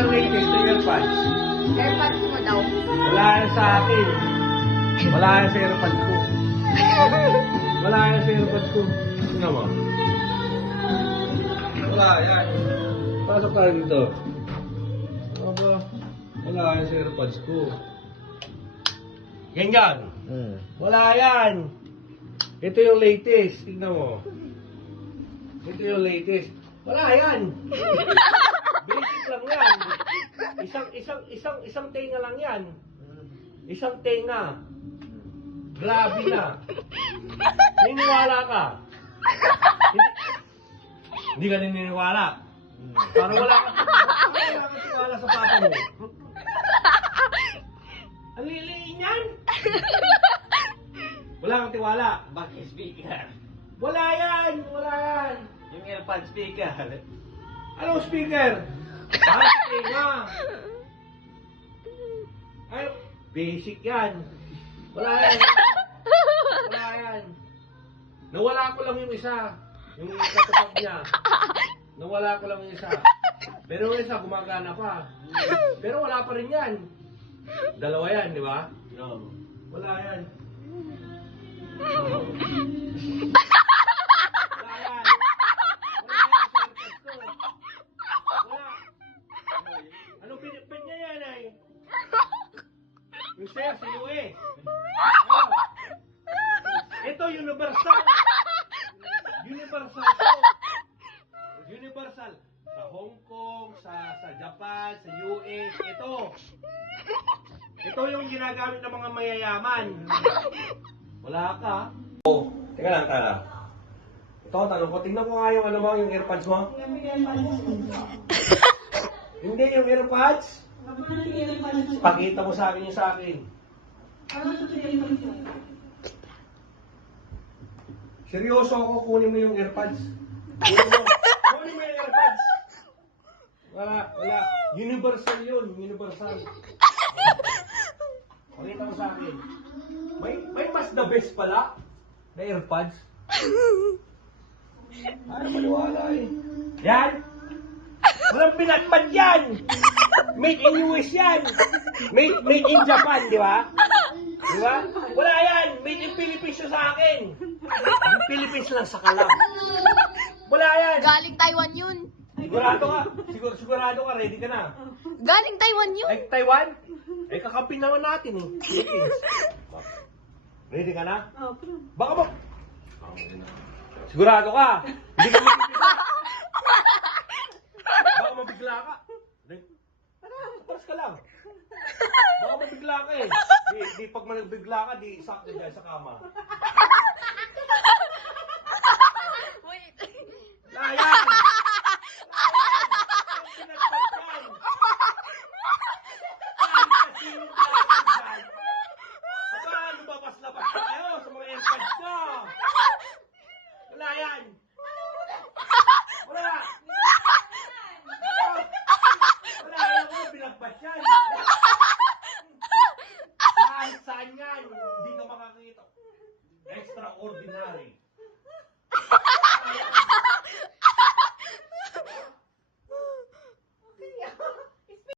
yung latest na earpads? Airpods mo daw. Wala yan sa akin. Wala yan sa earpads ko. Wala yan sa earpads ko. Tingnan mo. Wala yan. Pasok tayo dito. Aba, wala yan sa earpads ko. Ganyan. Wala yan. Ito yung latest. Tingnan mo. Ito yung latest. Wala yan. Basic lang yan. Isang tenga lang yan. Isang tenga. Grabe na. Niniwala ka. Hindi ka naniniwala. Parang wala ka tiwala sa papa mo. Ang liliin yan. Wala kang tiwala. Bakit speaker? Wala yan. Wala yan. Yung earpod speaker. Anong speaker? Basic tenga. Ay, basic yan. Wala yan. Wala yan. Nawala ko lang yung isa. Yung katapag niya. Nawala ko lang yung isa. Pero yung isa gumagana pa. Pero wala pa rin yan. Dalawa yan, di ba? No. Wala yan. Wala yan. Wala yan sa earpods ko. Wala. Anong pinipin niya yan ay? Yung sa'yo, si Louie. Ano? Ito, universal. Universal to. Universal. Sa Hong Kong, sa Japan, sa US. Ito yung ginagamit ng mga mayayaman. Wala ka. Oh, teka lang, tara. Ito, tanong ko. Tingnan ko nga yung ano mo, yung earpads mo. Hindi, yung earpads. Pakita mo sa akin yung sa akin. Seryoso ako, kunin mo yung earpads. Kunin mo yung earpads. Wala. Universal yun, universal. Pakita mo sa akin. May mas the best pala na earpads. Ano maniwala eh. Yan! Walang pinatpad yan! Made in US yan! Made in Japan, di ba? Di ba? Wala yan! Made in Philippines yun sa akin! Ang Philippines lang sa kalam. Wala yan! Galing Taiwan yun. Sigurado ka? Sigurado ka? Ready ka na? Galing Taiwan yun. Ay, Taiwan? Ay, kakampin naman natin eh. Philippines. Ready ka na? Baka ba? Sigurado ka? Hindi ka mabigla. Baka mabigla ka. Paras ka lang. Baka mabigla ka eh. Di pag mabigla ka, di sakto dyan sa kama. Wait. Layan! Pinagpagkan! Aba, lumabas-labas na kayo sa mga airpads nyo! Wala yan! Wala! Wala yan! Wala binagpas yan! Kahit saan yan, hindi ka makakita. Extraordinary.